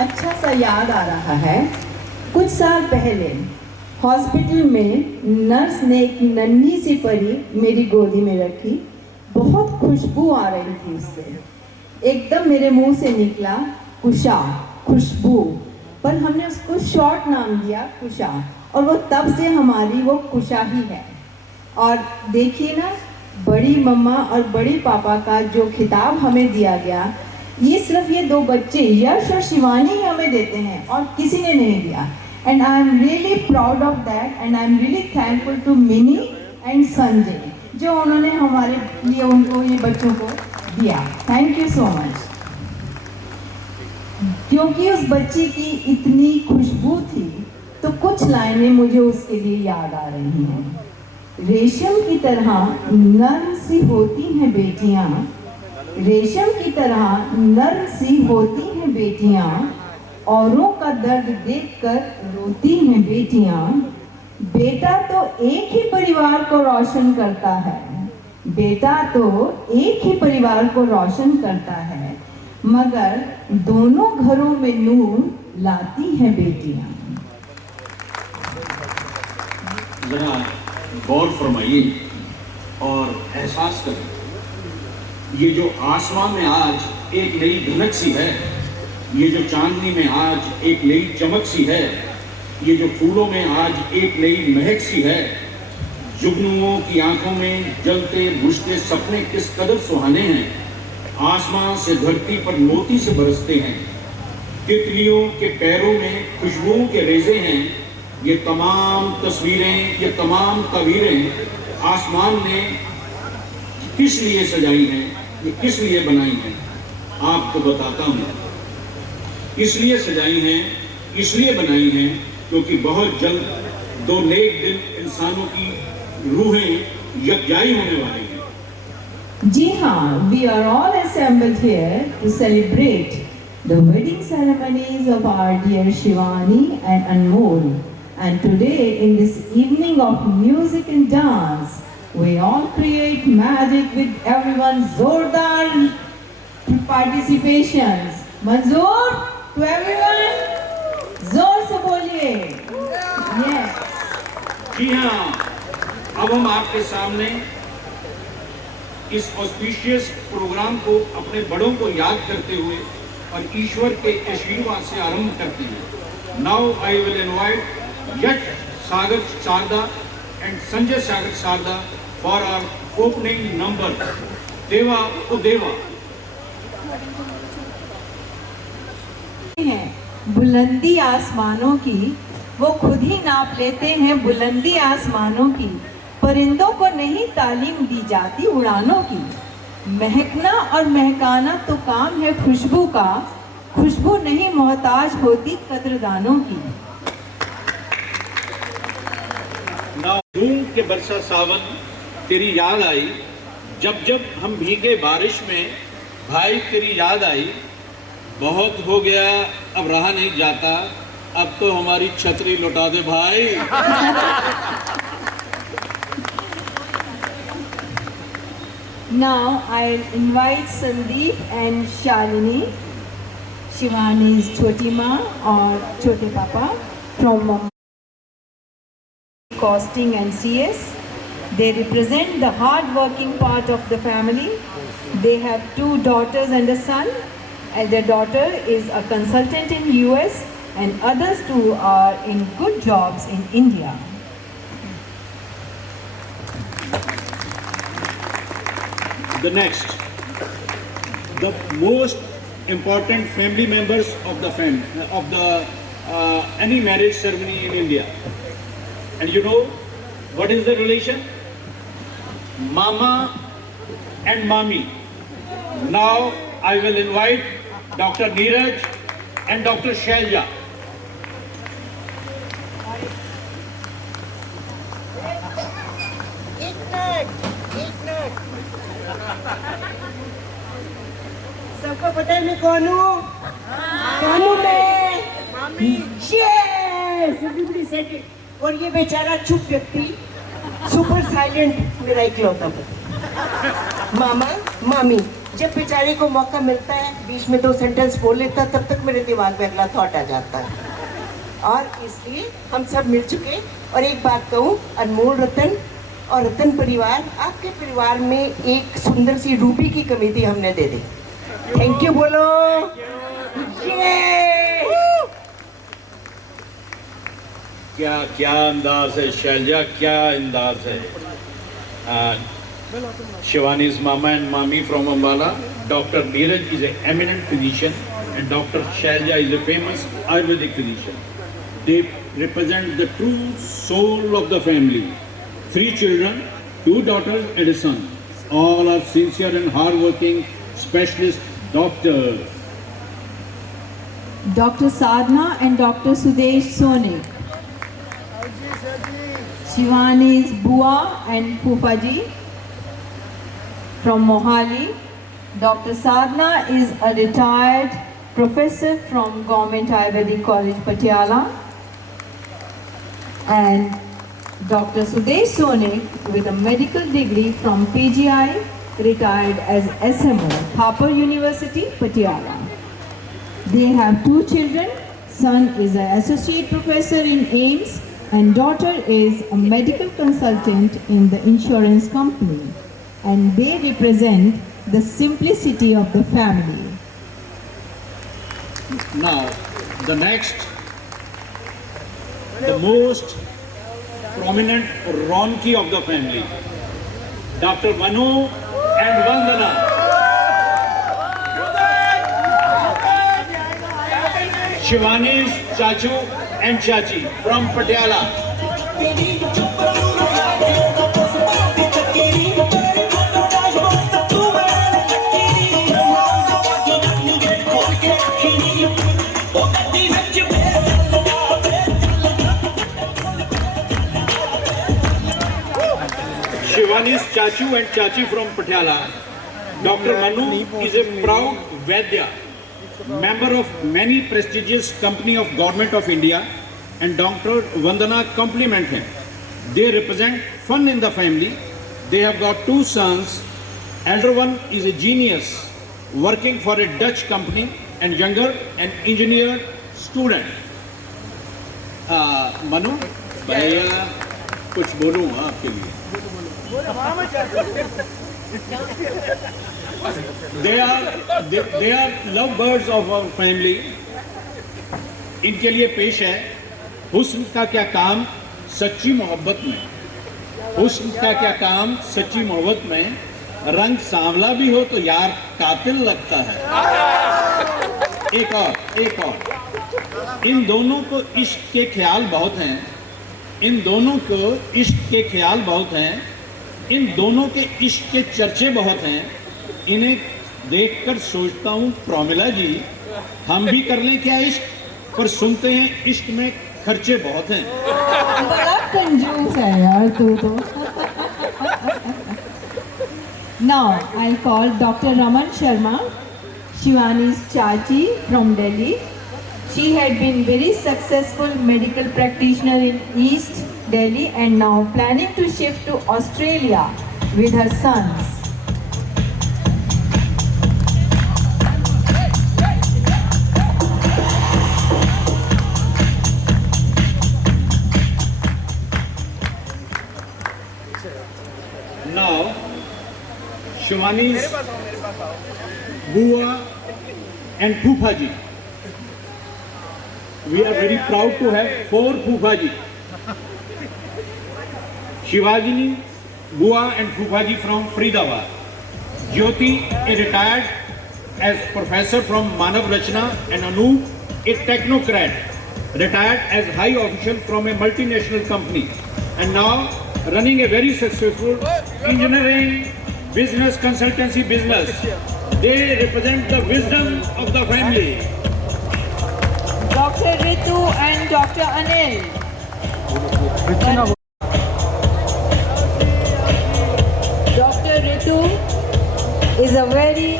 अच्छा सा याद आ रहा है। कुछ साल पहले हॉस्पिटल में नर्स ने एक नन्ही सी परी मेरी गोदी में रखी। बहुत खुशबू आ रही थी उससे। एकदम मेरे मुंह से निकला कुशा, खुशबू, पर हमने उसको शॉर्ट नाम दिया कुशा, और वो तब से हमारी वो कुशा ही है। और देखिए ना, बड़ी मम्मा और बड़ी पापा का जो खिताब हमें दिया गया, ये सिर्फ ये दो बच्चे यश और शिवानी ही हमें देते हैं और किसी ने नहीं दिया। And I am really proud of that and I am really thankful to Mini and Sanjay, जो उन्होंने हमारे लिए उनको ये बच्चों को दिया। Thank you so much. क्योंकि उस बच्ची की इतनी खुशबू थी तो कुछ लाइनें मुझे उसके लिए याद आ रही हैं। रेशम की तरह नर्म सी होती हैं बेटियां, रेशम की तरह नर्म सी होती हैं बेटियां, औरों का दर्द देखकर रोती हैं बेटियां। बेटा तो एक ही परिवार को रोशन करता है, बेटा तो एक ही परिवार को रोशन करता है, मगर दोनों घरों में नूर लाती हैं बेटियां। जरा गौर फरमाइए और एहसास करें, ये जो आसमान में आज एक नई धनक सी है, ये जो चांदनी में आज एक नई चमक सी है, ये जो फूलों में आज एक नई महक सी है, जुगनुओं की आंखों में जलते बुझते सपने किस कदर सुहाने हैं, आसमान से धरती पर मोती से बरसते हैं, तितलियों के पैरों में खुशबुओं के रेजे हैं। ये तमाम तस्वीरें, ये तमाम तस्वीरें आसमान ने किस लिए सजाई हैं, ये किस लिए बनाई हैं, आपको बताता हूँ। इसलिए सजाई हैं, इसलिए बनाई हैं, क्योंकि बहुत जल्द दो नेक दिल इंसानों की रूहें यकजाई होने वाली हैं। जी हाँ, we are all assembled here to celebrate the wedding ceremonies of our dear Shivani and Anmol. And today, in this evening of music and dance, we all create magic with everyone's zordar participations. Manzoor to everyone, जोर से बोलिए। Yes. जी हाँ, अब हम आपके सामने इस auspicious programme को अपने बड़ों को याद करते हुए और ईश्वर के आशीर्वाद से आरंभ करते हैं। Now I will invite Yash Sagar Sharda and Sanjay Sagar Sarda for our opening number, Deva O Deva. बुलंदी आसमानों की, वो खुद ही नाप लेते हैं बुलंदी आसमानों की। परिंदों को नहीं तालीम दी जाती उड़ानों की। महकना और महकाना तो काम है खुशबू का, खुशबू नहीं मोहताज होती कद्रदानों की। धूम के बरसा सावन तेरी याद आई, जब जब हम भीगे बारिश में भाई तेरी याद आई। बहुत हो गया अब रहा नहीं जाता, अब तो हमारी छतरी लौटा दे भाई। Now I'll invite Sandeep and Shalini, Shivani's Choti Ma or Chote Papa from Mumbai. Costing and CS. They represent the hard-working part of the family. They have 2 daughters and a son, and their daughter is a consultant in US, and others too are in good jobs in India. The next, the most important family members of the any marriage ceremony in India. And you know what is the relation? Mama and Mami. Now I will invite Dr. Neeraj and Dr. Shailja. सबको पता है मैं कौन हूँ? कौन हूँ मैं? मामी। Yes, everybody said it. और ये बेचारा चुप व्यक्ति, सुपर साइलेंट, मेरा इकलौता पति। मामा, मामी, जब बेचारे को मौका मिलता है बीच में 2 सेंटेंस बोल लेता है, तब तक मेरे दिमाग में अगला थॉट आ जाता है। और इसलिए हम सब मिल चुके। और एक बात कहूँ, अनमोल रतन और रतन परिवार, आपके परिवार में एक सुंदर सी रूबी की कमी थी, हमने दे दी। थैंक यू बोलो। क्या क्या अंदाज है शैलजा, क्या अंदाज है। Shivani's mama and mommy from Ambala. Dr. Neeraj is an eminent physician and Dr. Shailja is a famous Ayurvedic physician. They represent the true soul of the family. 3 children, 2 daughters and a son. All are sincere and hard-working specialist doctors. Dr. Sadhna and Dr. Sudesh Sonik. Shivani's Bua and Fufaji from Mohali. Dr. Sadhna is a retired professor from Government Ayurvedic College, Patiala. And Dr. Sudesh Sonik with a medical degree from PGI, retired as SMO, Thapar University, Patiala. They have 2 children. Son is an associate professor in AIIMS and daughter is a medical consultant in the insurance company. And they represent the simplicity of the family. Now, the next, the most prominent Ronki of the family, Dr. Manu and Vandana. Shivani's Chachu and Chachi from Patiala. Shivani's Chachu and Chachi from Patiala. Dr. Manu is a proud Vaidya, member of many prestigious company of Government of India, and Dr. Vandana compliment him. They represent fun in the family. They have got 2 sons. Elder one is a genius working for a Dutch company and younger an engineer student. Manu भैया कुछ बोलूँगा आपके लिए। They are lovebirds of our family. इनके लिए पेश है हुस्न का क्या काम सच्ची मोहब्बत में। हुस्न का क्या काम सच्ची मोहब्बत में, रंग सांवला भी हो तो यार कातिल लगता है। एक और इन दोनों को इश्क के ख्याल बहुत हैं। इन दोनों को इश्क के ख्याल बहुत हैं। इन दोनों के इश्क के चर्चे बहुत हैं। इन्हें देखकर सोचता हूँ प्रोमिला जी हम भी कर लें क्या इश्क, पर सुनते हैं इश्क में खर्चे बहुत हैं। बड़ा कंजूस है यार तू तो। Now I'll call Dr. Raman Sharma, Shivani's Chachi from Delhi. She had been very successful medical practitioner in East Delhi and now planning to shift to Australia with her sons. Now, Shivani's Bua and Phupaji. We are very proud to have 4 Phupaji. Shivajini, Bua and Phupaji from Faridabad. Jyoti, a retired as professor from Manav Rachna, and Anup, a technocrat, retired as high official from a multinational company, and now running a very successful engineering business consultancy business. They represent the wisdom of the family. Dr. Ritu and Dr. Anil. Dr. Ritu is a very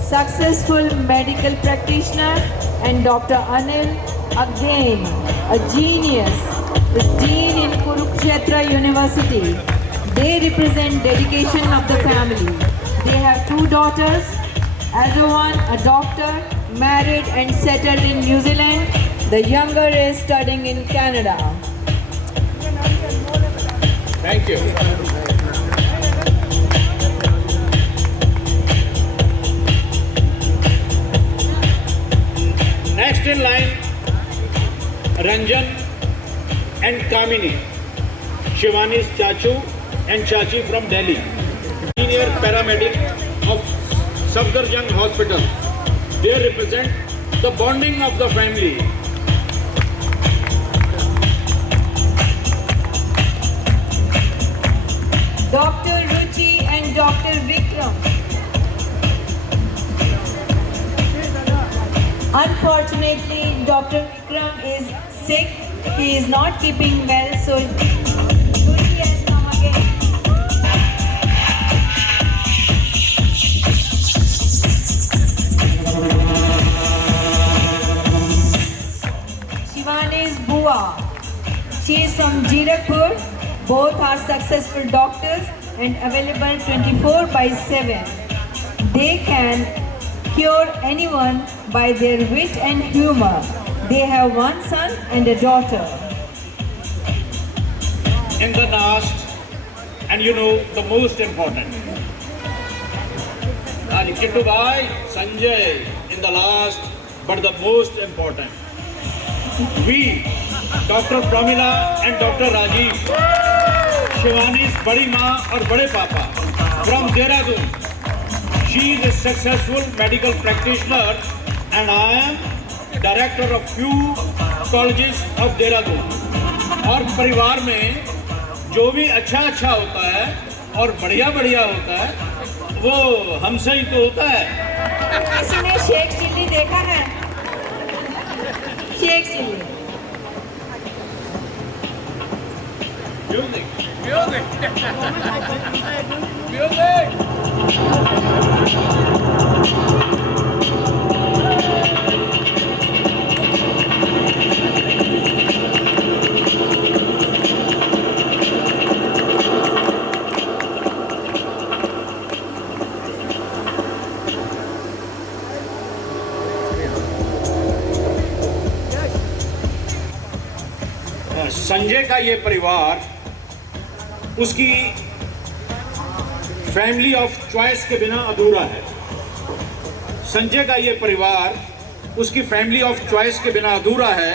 successful medical practitioner and Dr. Anil again a genius, is dean in Kurukshetra University. They represent dedication of the family. They have 2 daughters Elder one, a doctor, married and settled in New Zealand. The younger is studying in Canada. Thank you. Next in line, Ranjan and Kamini, Shivani's Chachu and Chachi from Delhi, senior paramedic of Safdarjung Hospital. They represent the bonding of the family. Dr. Ruchi and Dr. Vikram. Unfortunately, Dr. Vikram is sick. He is not keeping well, so Ruchi has come again. Shivani's Bua. She is from Jirakpur. Both are successful doctors and available 24/7. They can cure anyone by their wit and humor. They have one son and a daughter. In the last, and you know, the most important. Kittu Bhai, Sanjay, in the last, but the most important. We, Dr. Pramila and Dr. Rajiv, Shivani's बड़ी माँ और बड़े पापा from Dehradun. She is a successful medical practitioner and I am director of few colleges of Dehradun. और परिवार में जो भी अच्छा होता है और बढ़िया होता है वो हमसे ही तो होता है. किसी ने शेख चिल्ली देखा है? शेख चिल्ली. Music. संजय का ये परिवार उसकी फैमिली ऑफ चॉइस के बिना अधूरा है. संजय का ये परिवार उसकी फैमिली ऑफ चॉइस के बिना अधूरा है.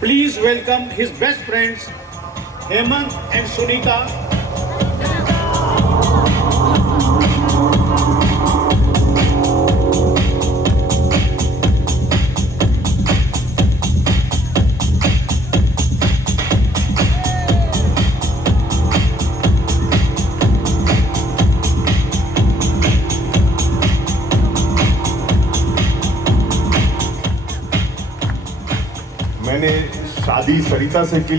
Please welcome his best friends Hemant and Sunita. मैंने शादी सरिता से की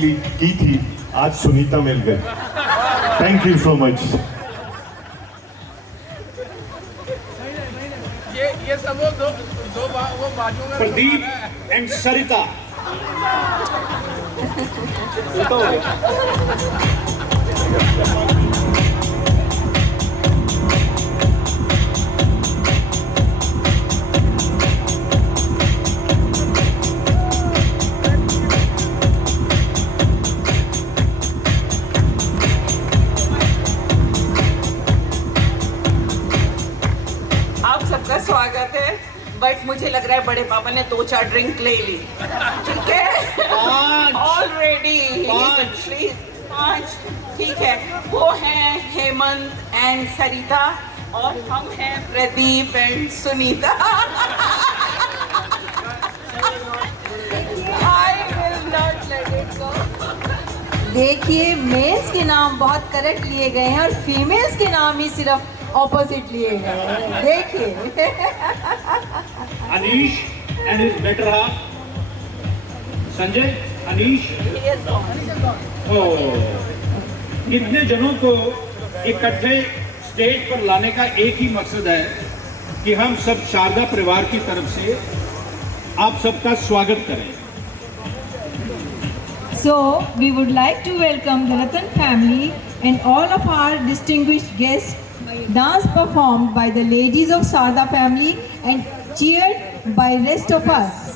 थी, आज सुनीता मिल गए. Thank you so much. ये सब वो बाजू में प्रदीप एंड सरिता. सबका स्वागत है. बट मुझे लग रहा है बड़े पापा ने 2-4 ड्रिंक ले ली. ठीक है ऑलरेडी. प्लीज 5. ठीक है. वो हैं हेमंत एंड सरिता और हम हैं Pradeep and Sunita. I will not let it go. देखिए, मेल्स के नाम बहुत करेक्ट लिए गए हैं और फीमेल्स के नाम ही सिर्फ ऑपोजिट लिए गए हैं. देखिए. Anish and his better half Sanjay. Anish इतने जनों को इकट्ठे स्टेज पर लाने का एक ही मकसद है कि हम सब शारदा परिवार की तरफ से आप सबका स्वागत करें. So, we would like to welcome the Ratan family and all of our distinguished guests dance performed by the ladies of Sarda family and cheered by rest of us.